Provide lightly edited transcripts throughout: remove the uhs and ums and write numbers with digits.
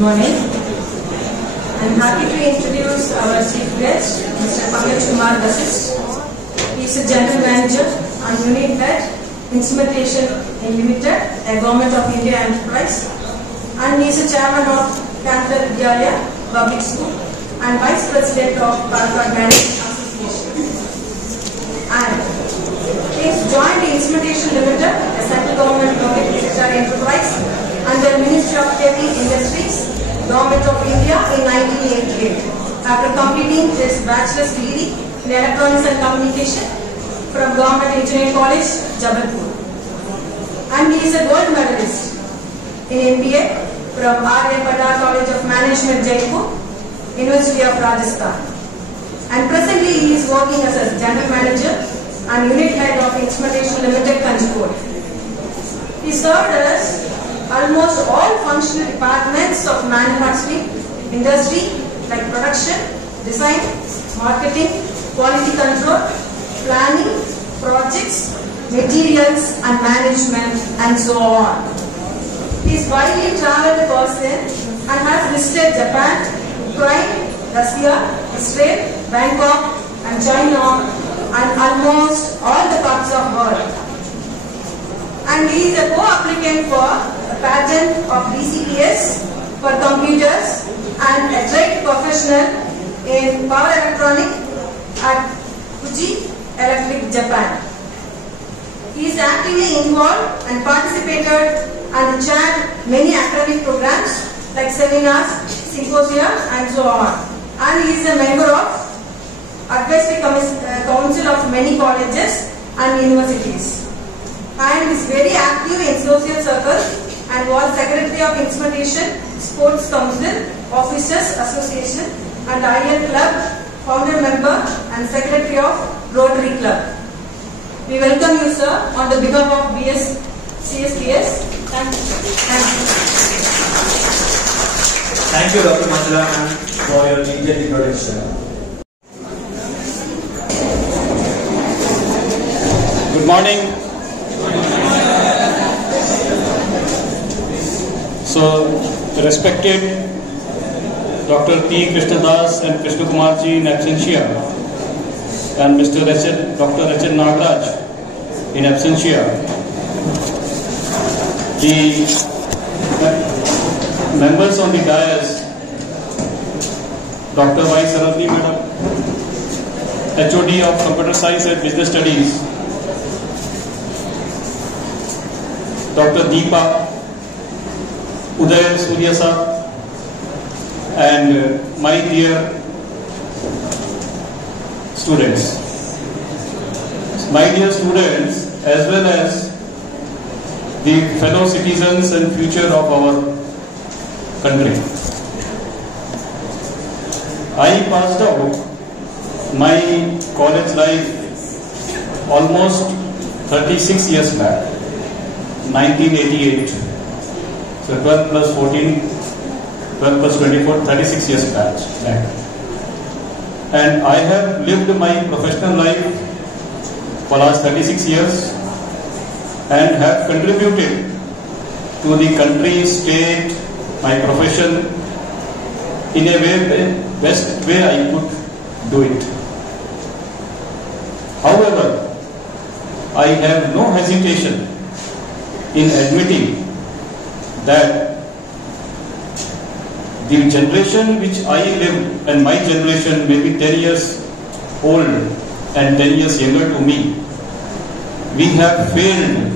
morning. I'm happy to introduce our chief guest, Mr. PANKAJ KUMAR VASISHT. He is a General Manager and Unit Head, Instrumentation Ltd, a Government of India enterprise, and he is a Chairman of Kanjikode Public School and Vice President of Palakkad Association. And he has joined the Instrumentation Ltd, a central government public sector enterprise, under Ministry of Heavy Industries, Government of India in 1988, after completing his bachelor's degree in Electronics and Communication from Government Engineering College, Jabalpur. And he is a gold medalist in MBA from College of Management, Jaipur, University of Rajasthan. And presently he is working as a General Manager and Unit Head of Instrumentation Ltd, Kanjikode. He served as almost all functional departments of manufacturing industry like production, design, marketing, quality control, planning, projects, materials and management, and so on. He is widely traveled person and has visited Japan, Ukraine, Russia, Israel, Bangkok and China and almost all the parts of the world. And he is a co-applicant for a patent of DCPS for computers and a trade professional in power electronic at Fuji Electric, Japan. He is actively involved and participated and chaired many academic programs like seminars, symposia and so on. And he is a member of Advisory Council of many colleges and universities. And is very active in social circles and was Secretary of Instrumentation Sports Council, Officers Association and IL Club, founder member and Secretary of Rotary Club. We welcome you, sir, on the behalf of CS&BS. Thank you. Thank you, Dr. Manjula, for your detailed introduction. Good morning. So, respected Dr. P. Krishnadas and Krishna Kumarji in absentia, and Mr. Dr. H. Nagaraj in absentia, the members on the dais, Dr. Y. Sarojini Madam, HOD of Computer Science and Business Studies, Dr. Deepa, Uday Suryasa, and my dear students. My dear students, as well as the fellow citizens and future of our country. I passed out my college life almost 36 years back, 1988. So 12 plus 14, 12 plus 24, 36 years back. And I have lived my professional life for last 36 years and have contributed to the country, state, my profession in a way, best way I could do it. However, I have no hesitation in admitting that the generation which I live, and my generation may be 10 years old and 10 years younger to me, we have failed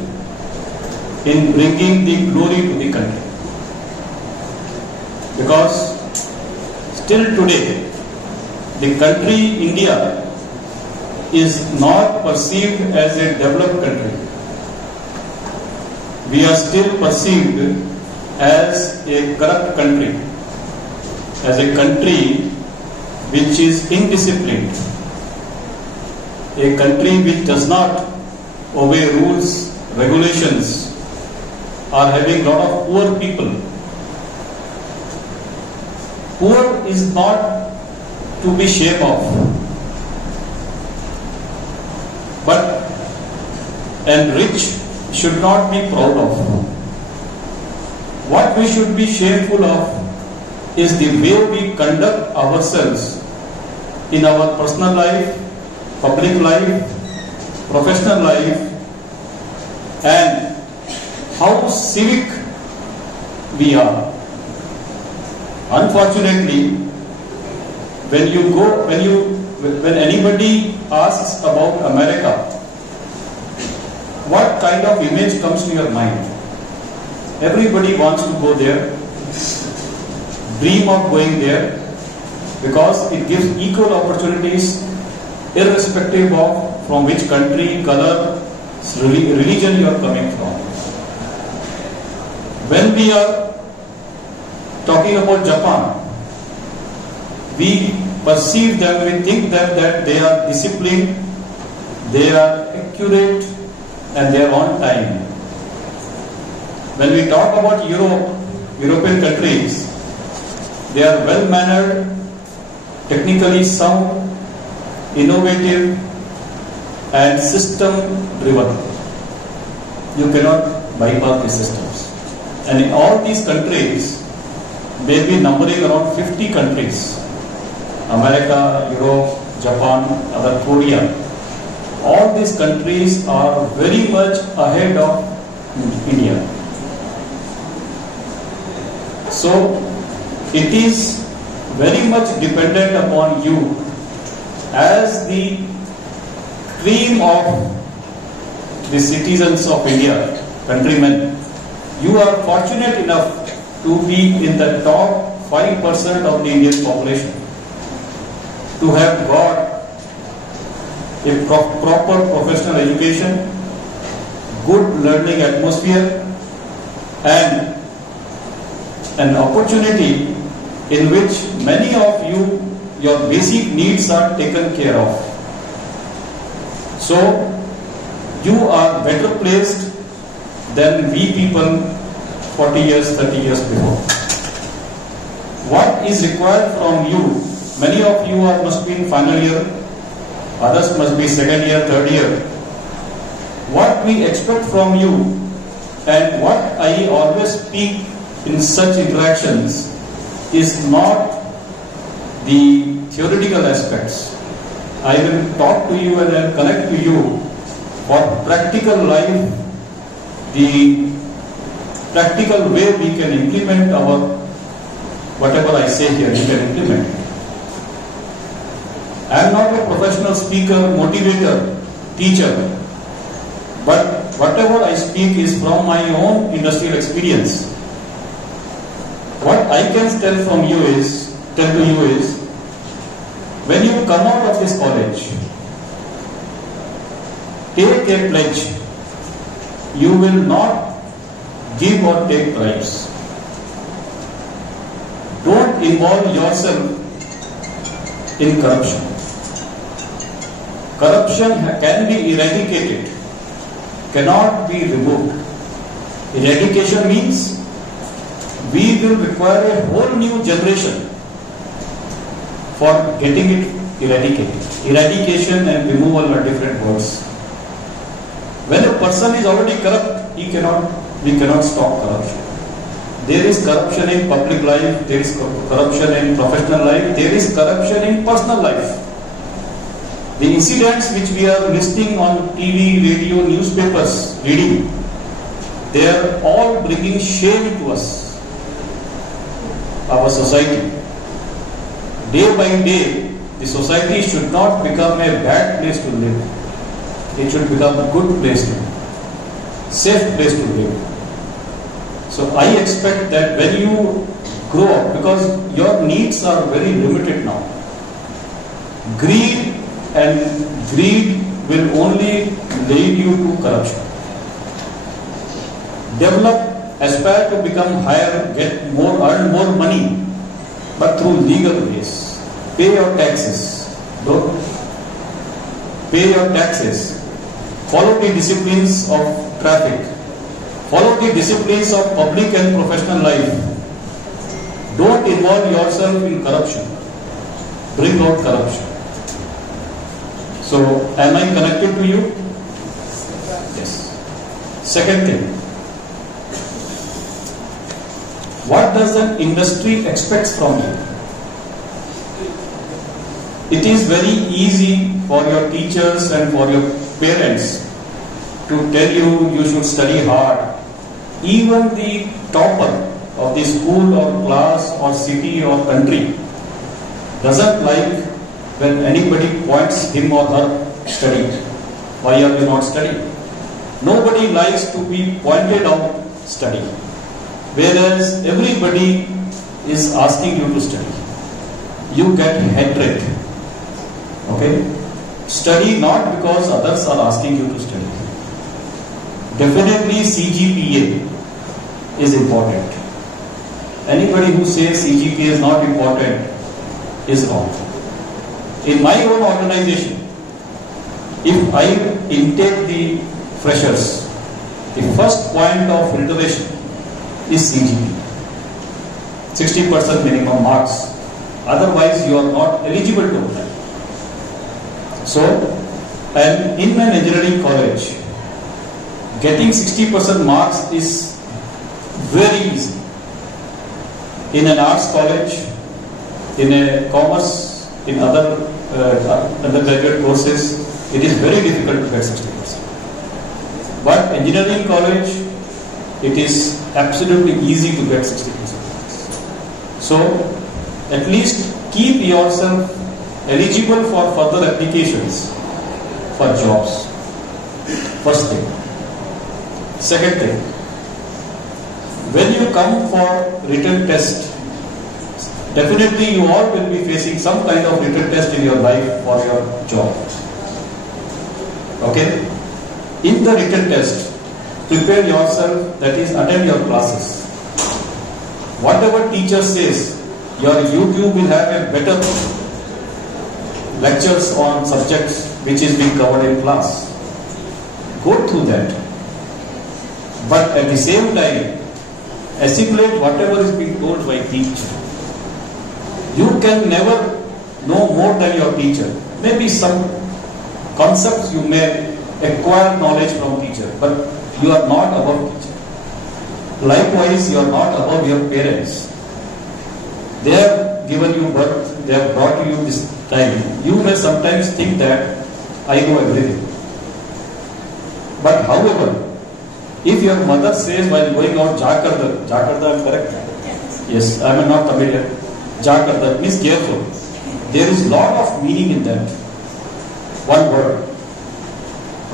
in bringing the glory to the country. Because still today, the country India is not perceived as a developed country. We are still perceived as a corrupt country, as a country which is indisciplined, a country which does not obey rules, regulations, are having a lot of poor people. Poor is not to be ashamed of, but and rich should not be proud of. What we should be shameful of is the way we conduct ourselves in our personal life, public life, professional life, and how civic we are. Unfortunately, when anybody asks about America, what kind of image comes to your mind? Everybody wants to go there, dream of going there, because it gives equal opportunities irrespective of from which country, color, religion you are coming from. When we are talking about Japan, we perceive them, we think that they are disciplined, they are accurate, and they are on time. When we talk about European countries, they are well-mannered, technically sound, innovative, and system-driven. You cannot bypass the systems. And in all these countries, maybe numbering around 50 countries, America, Europe, Japan, other Korea, all these countries are very much ahead of India. So it is very much dependent upon you as the cream of the citizens of India, countrymen. You are fortunate enough to be in the top 5% of the Indian population, to have got a proper professional education, good learning atmosphere, and an opportunity in which many of you, your basic needs are taken care of. So, you are better placed than we people 40 years, 30 years before. What is required from you? Many of you must be in final year, others must be second year, third year. What we expect from you, and what I always speak in such interactions, is not the theoretical aspects. I will talk to you and I will connect to you for practical life, the practical way we can implement whatever I say here, we can implement. I am not a professional speaker, motivator, teacher, but whatever I speak is from my own industrial experience. What I can tell to you is, when you come out of this college, take a pledge. You will not give or take bribes. Don't involve yourself in corruption. Corruption can be eradicated, cannot be removed. Eradication means we will require a whole new generation for getting it eradicated. Eradication and removal are different words. When a person is already corrupt, we cannot stop corruption. There is corruption in public life, there is corruption in professional life, there is corruption in personal life. The incidents which we are listening on TV, radio, newspapers, reading, they are all bringing shame to us, our society. Day by day, the society should not become a bad place to live. It should become a good place to live, safe place to live. So I expect that when you grow up, because your needs are very limited now, greed will only lead you to corruption. Develop, aspire to become higher, get more, earn more money, but through legal ways. Pay your taxes. Don't pay your taxes. Follow the disciplines of traffic. Follow the disciplines of public and professional life. Don't involve yourself in corruption. Bring out corruption. So, am I connected to you? Yes. Second thing. what does an industry expects from you? It is very easy for your teachers and for your parents to tell you should study hard. Even the topper of the school or class or city or country doesn't like when anybody points him or her study. Why are you not studying? Nobody likes to be pointed out study. Whereas everybody is asking you to study. You get hatred. Okay? Study not because others are asking you to study. Definitely CGPA is important. Anybody who says CGPA is not important is wrong. In my own organization, if I intake the freshers, the first point of filtration is CGPA. 60% minimum marks. Otherwise, you are not eligible to apply. So, and in an engineering college, getting 60% marks is very easy. In an arts college, in a commerce, in other undergraduate courses, it is very difficult to get 60%. But engineering college, it is absolutely easy to get 60%. So, at least keep yourself eligible for further applications for jobs. First thing. Second thing, when you come for written test, definitely you all will be facing some kind of written test in your life for your job. Okay? In the written test, prepare yourself, that is, attend your classes. Whatever teacher says, your YouTube will have a better lectures on subjects which is being covered in class. Go through that. But at the same time, assimilate whatever is being told by teacher. You can never know more than your teacher. Maybe some concepts you may acquire knowledge from teacher, but you are not above teacher. Likewise, you are not above your parents. They have given you birth, they have brought you this time. You may sometimes think that I know everything. But however, if your mother says while going out, Jakarta, I am correct? Yes, I am not Tamilian. Jakarta means careful. There is lot of meaning in that. One word.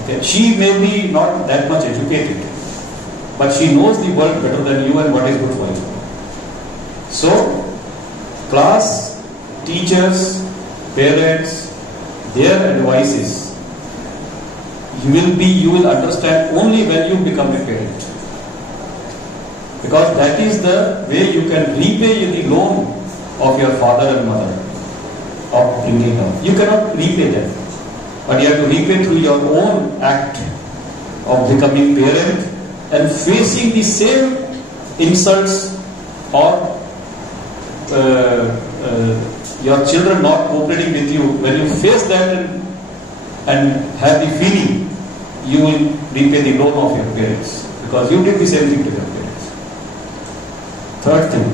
Okay. She may be not that much educated, but she knows the world better than you and what is good for you. So, class, teachers, parents, their advices, you will understand only when you become a parent. Because that is the way you can repay the loan of your father and mother of bringing up. You cannot repay them, but you have to repay through your own act of becoming parent and facing the same insults or your children not cooperating with you. When you face that and have the feeling, you will repay the loan of your parents because you did the same thing to your parents. Third thing,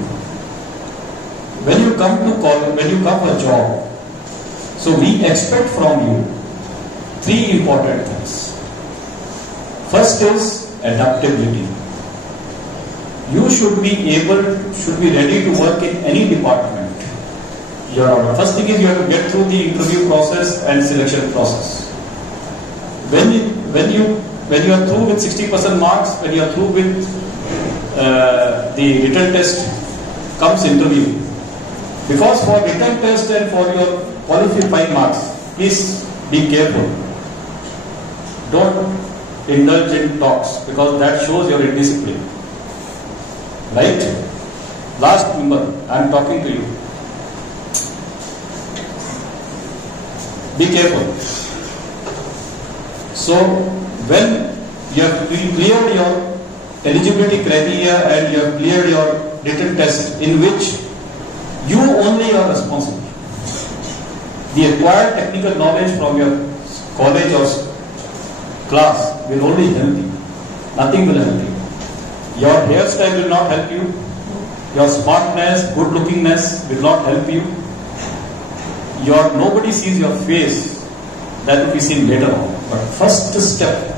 when you come to college, when you come for a job, so we expect from you three important things. First is adaptability. You should be ready to work in any department. First thing is you have to get through the interview process and selection process. When you are through with 60% marks, when you are through with the written test, comes interview. Because for written test and for your qualified marks, please be careful. Don't indulge in talks because that shows your indiscipline. Right? Last member, I am talking to you. Be careful. So, when you have cleared your eligibility criteria and you have cleared your written test in which you only are responsible, the acquired technical knowledge from your college or class will only help you. Nothing will help you. Your hairstyle will not help you. Your smartness, good lookingness will not help you. Nobody sees your face, that will be seen later on. But first step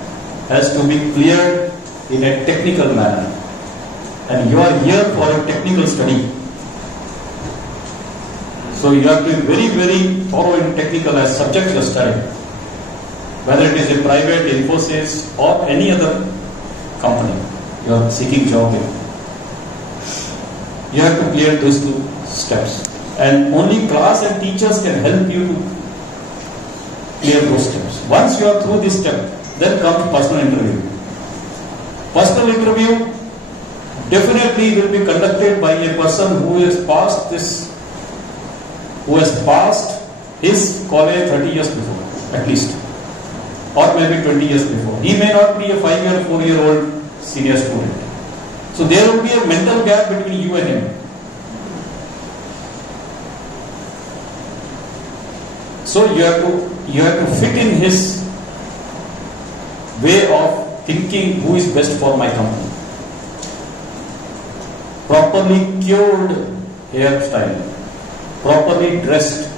has to be cleared in a technical manner. And you are here for a technical study. So you have to be very, very thorough in technical as subjects you are studying. Whether it is a private, Infosys or any other company you are seeking job in. You have to clear those two steps. And only class and teachers can help you to clear those steps. Once you are through this step, then comes personal interview. Personal interview definitely will be conducted by a person who has passed his college 30 years before, at least. Or maybe 20 years before. He may not be a 5-year, 4-year-old senior student. So there will be a mental gap between you and him. So you have to fit in his way of thinking who is best for my company. Properly cured hairstyle, properly dressed.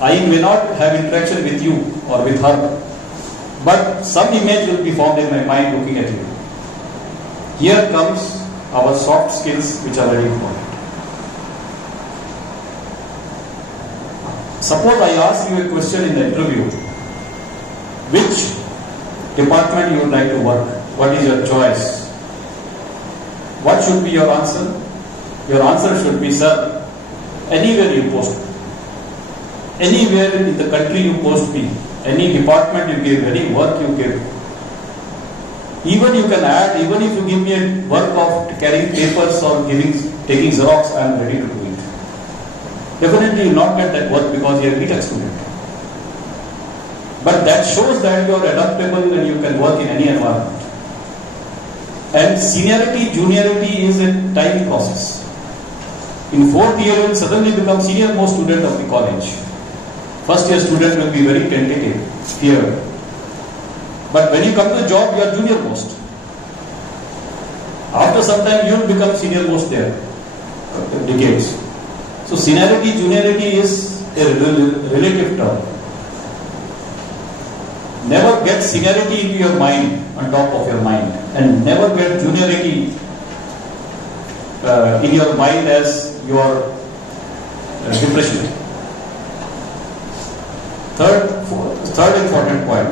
I may not have interaction with you or with her, but some image will be formed in my mind looking at you. Here comes our soft skills, which are very important. Suppose I ask you a question in the interview, which department you would like to work? What is your choice? What should be your answer? Your answer should be, sir, anywhere you post me. Anywhere in the country you post me, any department you give, any work you give. Even you can add, even if you give me a work of carrying papers or taking Xerox, I am ready to do it. Definitely you will not get that work because you are a B.Tech student. But that shows that you are adaptable and you can work in any environment. And seniority, juniority is a time process. In 4th year you will suddenly become senior most student of the college. First year student will be very tentative, feared. But when you come to the job, you are junior most. After some time you will become senior most there, decades. So seniority, juniority is a relative term. Never get seniority into your mind, on top of your mind, and never get juniority in your mind as your depression. Third important point.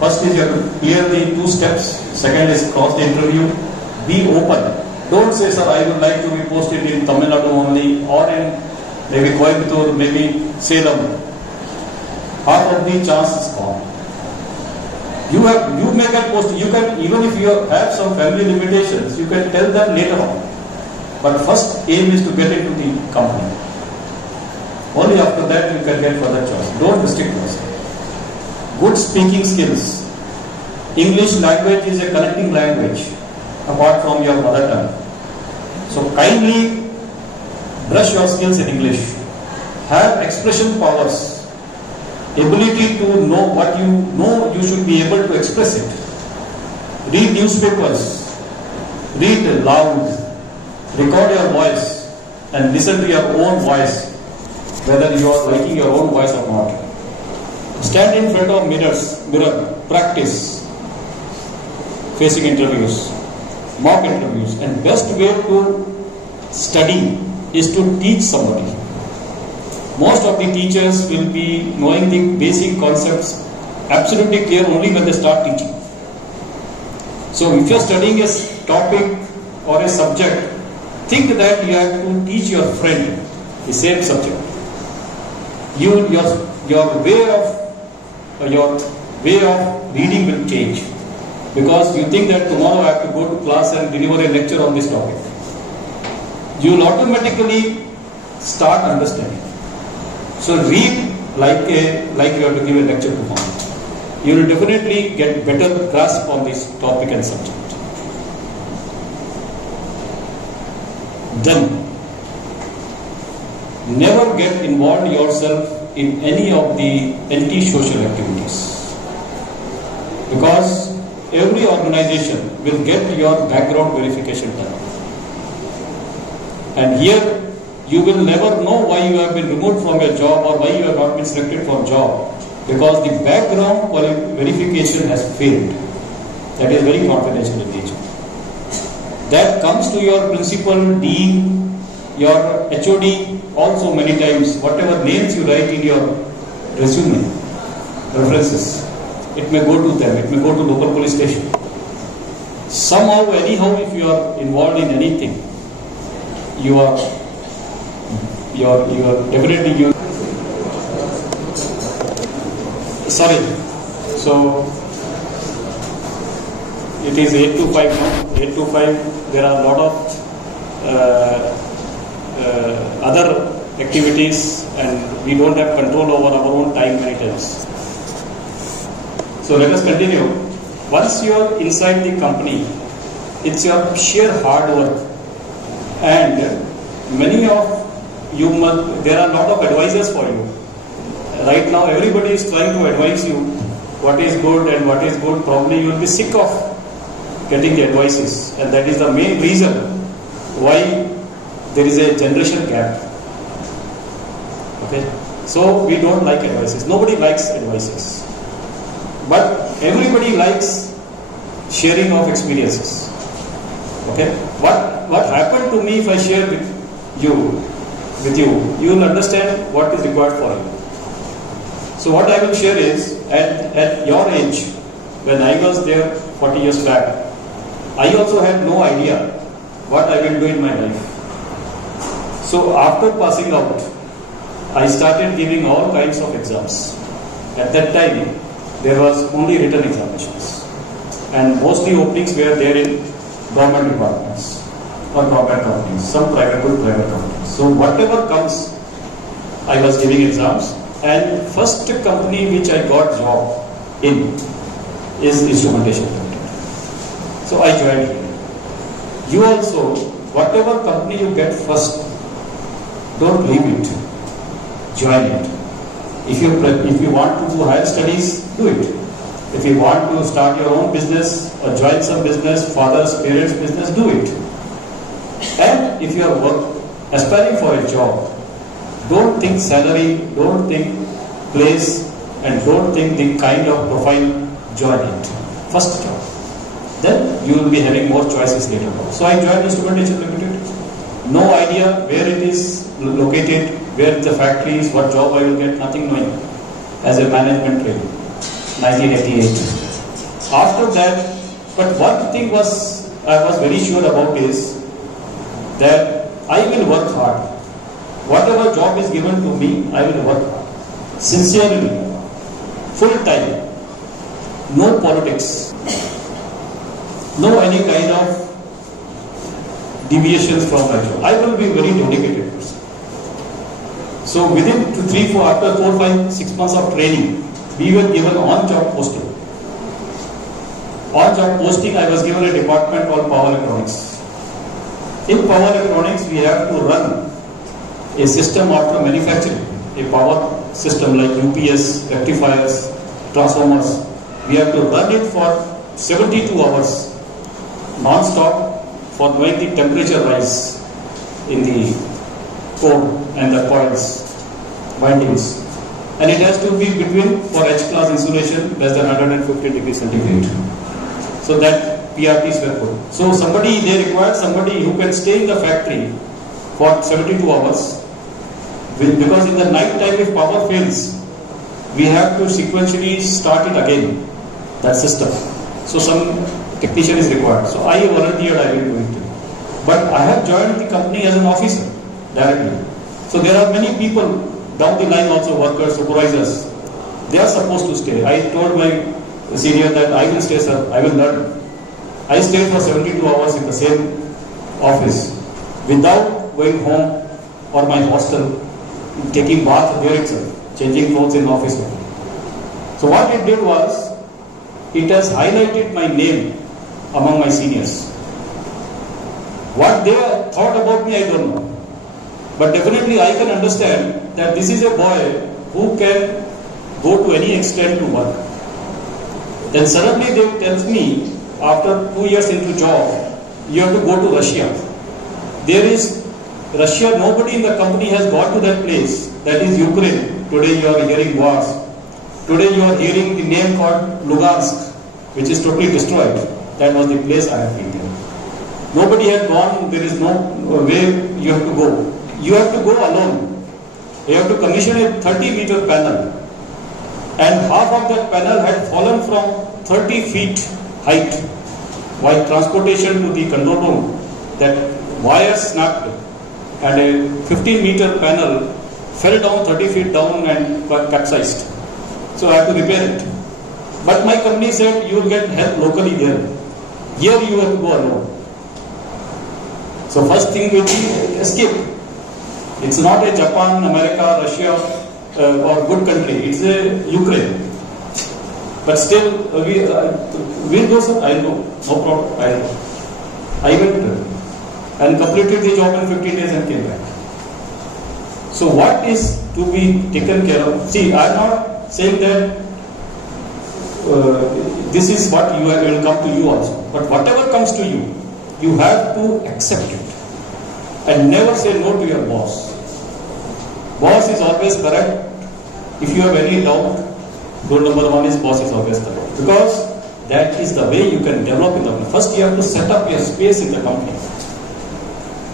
First is you have to clear the 2 steps. Second is cross the interview. Be open. Don't say, sir, I would like to be posted in Tamil Nadu only, or in maybe Coimbatore, maybe Salem. Half of the chance is gone. You may get posted. You can, even if you have some family limitations, you can tell them later on. But first aim is to get into the company. Only after that you can get further choice. Don't restrict yourself. Good speaking skills. English language is a connecting language apart from your mother tongue. So kindly brush your skills in English. Have expression powers. Ability to know what you know, you should be able to express it. Read newspapers. Read loud. Record your voice and listen to your own voice, whether you are liking your own voice or not. Stand in front of mirror, practice facing interviews, mock interviews, and best way to study is to teach somebody. Most of the teachers will be knowing the basic concepts absolutely clear only when they start teaching. So if you are studying a topic or a subject, think that you have to teach your friend the same subject. Your way of reading will change, because you think that tomorrow I have to go to class and deliver a lecture on this topic. You will automatically start understanding. So read like you have to give a lecture tomorrow. You will definitely get better grasp on this topic and subject. Then, never get involved yourself in any of the anti-social activities, because every organization will get your background verification done. And here you will never know why you have been removed from your job or why you have not been selected for job, because the background verification has failed. That is very confidential in nature. That comes to your principal, dean, your HOD also many times, whatever names you write in your resume, references, it may go to them, it may go to local police station. Somehow, anyhow, if you are involved in anything, you are definitely sorry. So it is 8 to 5 now. 8 to 5. There are a lot of other activities, and we don't have control over our own time many times. So let us continue. Once you are inside the company, it's your sheer hard work, and many of you there are a lot of advisors for you. Right now everybody is trying to advise you what is good and what is good. Probably you will be sick of getting the advices, and that is the main reason why there is a generation gap. Okay, so we don't like advices. Nobody likes advices, but everybody likes sharing of experiences. Okay, what happened to me, if I share with you, you will understand what is required for you. So what I will share is, at your age, when I was there 40 years back, I also had no idea what I will do in my life. So after passing out, I started giving all kinds of exams. At that time, there was only written examinations, and mostly openings were there in government departments or government companies, some private companies. So whatever comes, I was giving exams, and first company which I got job in is Instrumentation Ltd. So I joined here. You also, whatever company you get first, don't leave it, join it. If you want to do higher studies, do it. If you want to start your own business or join some business, father's, parents' business, do it. And if you are aspiring for a job, don't think salary, don't think place, and don't think the kind of profile, join it. First job. Then you will be having more choices later on. So I joined Instrumentation Ltd. No idea where it is located, where the factory is, what job I will get, nothing knowing. As a management training, 1988. After that, but one thing I was very sure about is that I will work hard. Whatever job is given to me, I will work hard. Sincerely, full time, no politics, no any kind of deviations from my job. I will be very dedicated person. So within 3, 4, after 4, 5, 6 months of training, we were given on-job posting. On-job posting, I was given a department called Power Electronics. In Power Electronics, we have to run a system after manufacturing, a power system like UPS, rectifiers, transformers. We have to run it for 72 hours non-stop for knowing the temperature rise in the core and the coils, windings. And it has to be between, for H-class insulation, less than 150 degrees centigrade. So that PRTs were put. So they required somebody who can stay in the factory for 72 hours. Because in the night time, if power fails, we have to sequentially start it again, that system. So some technician is required. So I volunteered, I will do it. But I have joined the company as an officer directly. So there are many people down the line also, workers, supervisors. They are supposed to stay. I told my senior that I will stay, sir, I will learn. I stayed for 72 hours in the same office without going home or my hostel, taking bath there itself, changing clothes in office. So what it did was, it has highlighted my name among my seniors. What they thought about me, I don't know. But definitely I can understand that this is a boy who can go to any extent to work. Then suddenly they tell me, after 2 years into job, you have to go to Russia. There is Russia, nobody in the company has got to that place. That is Ukraine. Today you are hearing wars. Today you are hearing the name called Lugansk, which is totally destroyed. That was the place I have been there. Nobody had gone. There is no way you have to go. You have to go alone. You have to commission a 30-meter panel. And half of that panel had fallen from 30 feet height. While transportation to the control room, that wire snapped and a 15-meter panel fell down 30 feet down and capsized. So I have to repair it. But my company said you will get help locally there. Here you have to go alone. So first thing will be escape. It's not a Japan, America, Russia or good country. It's a Ukraine. But still, we'll go, sir. I'll go. No problem. I went and completed the job in 15 days and came back. So what is to be taken care of? See, I'm not saying that this is what you will come to you also. But whatever comes to you, you have to accept it. And never say no to your boss. Boss is always correct. If you have any doubt, rule number one is boss is always correct. Because that is the way you can develop in the company. First you have to set up your space in the company.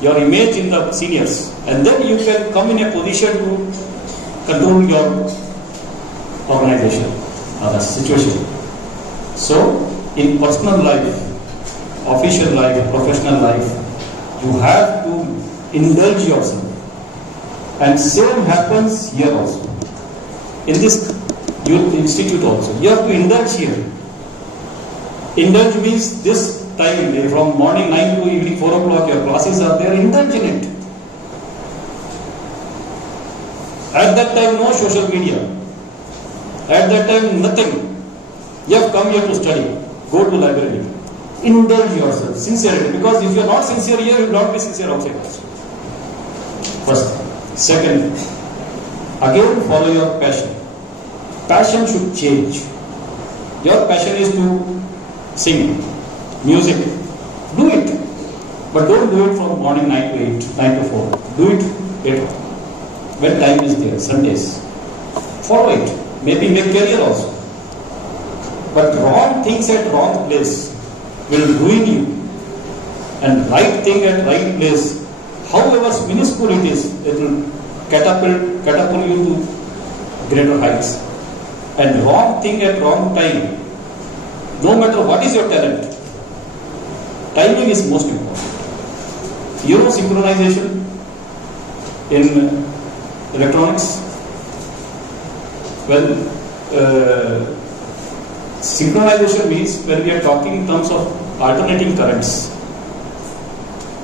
Your image in the seniors. And then you can come in a position to control your organization or the situation. So, in personal life, official life, professional life, you have to indulge yourself. And same happens here also. In this institute also. You have to indulge here. Indulge means this time, from morning 9 to evening 4 o'clock, your classes are there, indulge in it. At that time, no social media. At that time, nothing. You have come here to study. Go to library. Indulge yourself, sincerity. Because if you are not sincere here, you will not be sincere outside also. First. Second, again follow your passion. Passion should change. Your passion is to sing, music. Do it. But don't do it from morning 9 to 8, 9 to 4. Do it later. When time is there, Sundays. Follow it. Maybe make career also. But wrong things at wrong place will ruin you. And right thing at right place, however minuscule it is, it will catapult you to greater heights. And wrong thing at wrong time, no matter what is your talent, timing is most important. You know synchronization in electronics? Well, synchronization means when we are talking in terms of alternating currents.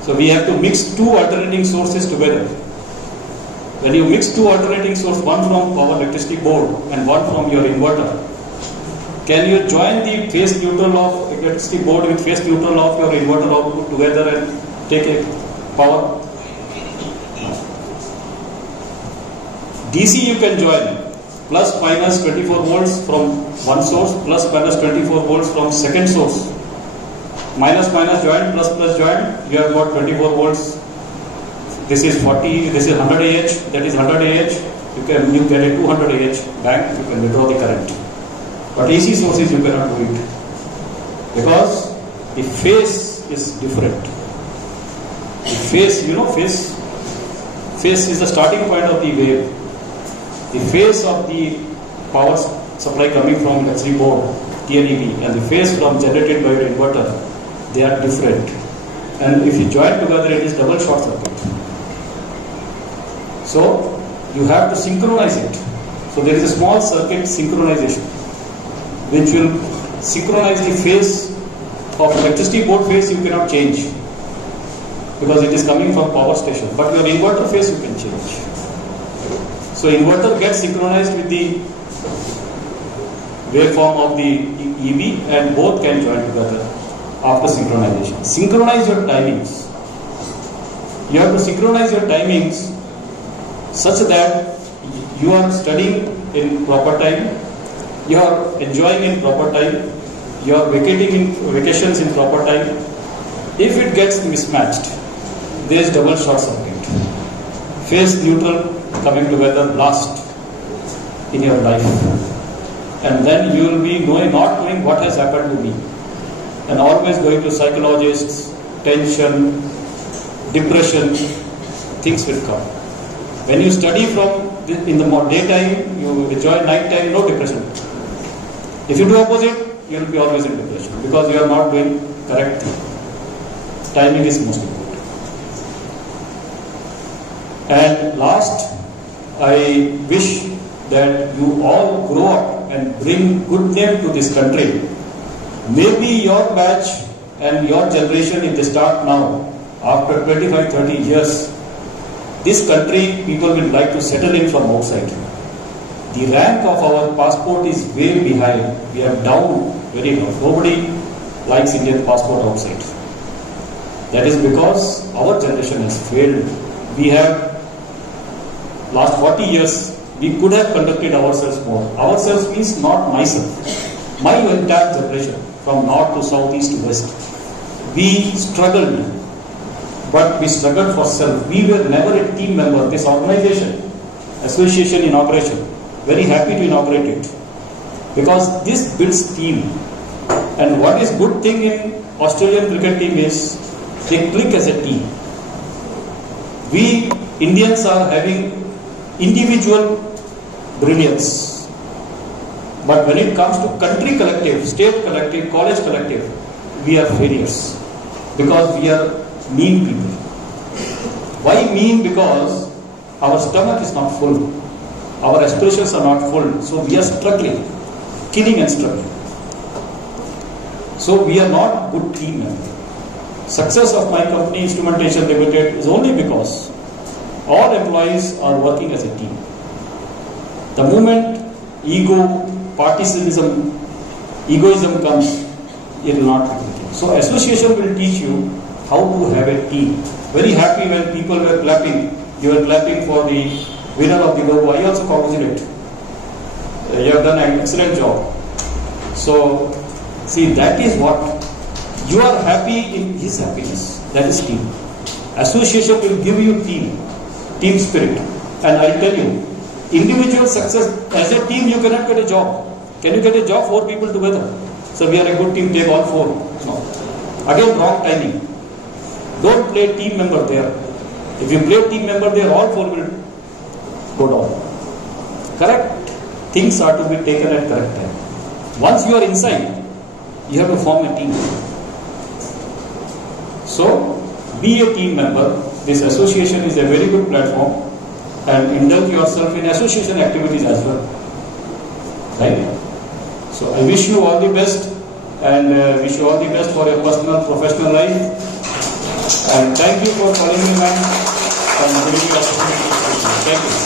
So we have to mix two alternating sources together. When you mix two alternating sources, one from power electricity board and one from your inverter, can you join the phase neutral of electricity board with phase neutral of your inverter output together and take a power? DC you can join, plus minus 24 volts from one source, plus minus 24 volts from second source. Minus minus joined, plus plus joined, you have got 24 volts. This is 40, this is 100 AH, that is 100 AH. You get a 200 AH bank, you can withdraw the current. But AC sources you cannot do it. Because the phase is different. The phase, you know, phase is the starting point of the wave. The phase of the power supply coming from electricity board, TNEB, and the phase from generated by your inverter, they are different. And if you join together, it is double short circuit. So you have to synchronize it. So there is a small circuit synchronization, which will synchronize the phase of electricity board phase. You cannot change because it is coming from power station. But your inverter phase you can change. So inverter gets synchronized with the waveform of the EB, and both can join together after synchronization. Synchronize your timings. You have to synchronize your timings such that you are studying in proper time, you are enjoying in proper time, you are vacations in proper time. If it gets mismatched, there is double short circuit. face neutral coming together last in your life. And then you will be not knowing what has happened to me. And always going to psychologists, tension, depression, things will come. When you study in the daytime, you enjoy night time, no depression. If you do opposite, you will be always in depression because you are not doing correct thing. Timing is most important. And last, I wish that you all grow up and bring good name to this country. Maybe your batch and your generation, if they start now, after 25-30 years, this country, people will like to settle in from outside. The rank of our passport is way behind. We are down very low. Nobody likes Indian passport outside. That is because our generation has failed. We have, last 40 years, we could have conducted ourselves more. Ourselves means not myself. My entire generation, from north to south, east to west. We struggled, but we struggled for self. We were never a team member. This organization, association inauguration, very happy to inaugurate it. Because this builds team. And what is good thing in Australian cricket team is they click as a team. We Indians are having individual brilliance. But when it comes to country collective, state collective, college collective, we are failures. Because we are mean people. Why mean? Because our stomach is not full. Our aspirations are not full. So we are struggling, killing and struggling. So we are not good team members. Success of my company, Instrumentation Ltd, is only because all employees are working as a team. The moment ego, partisanism, egoism comes, it will not be good. So association will teach you how to have a team. Very happy when people were clapping. You were clapping for the winner of the logo. I also congratulate. You have done an excellent job. So, see, that is what you are happy in his happiness. That is team. Association will give you team spirit. And I'll tell you, individual success, as a team you cannot get a job. Can you get a job 4 people together? So we are a good team, take all 4. No. Again, wrong timing. Don't play team member there. If you play team member there, all 4 will go down. Correct? Things are to be taken at correct time. Once you are inside, you have to form a team. So, be a team member. This association is a very good platform, and indulge yourself in association activities as well. Right? So, I wish you all the best, and wish you all the best for your personal, professional life. And thank you for calling me, ma'am, and giving me the opportunity. Thank you.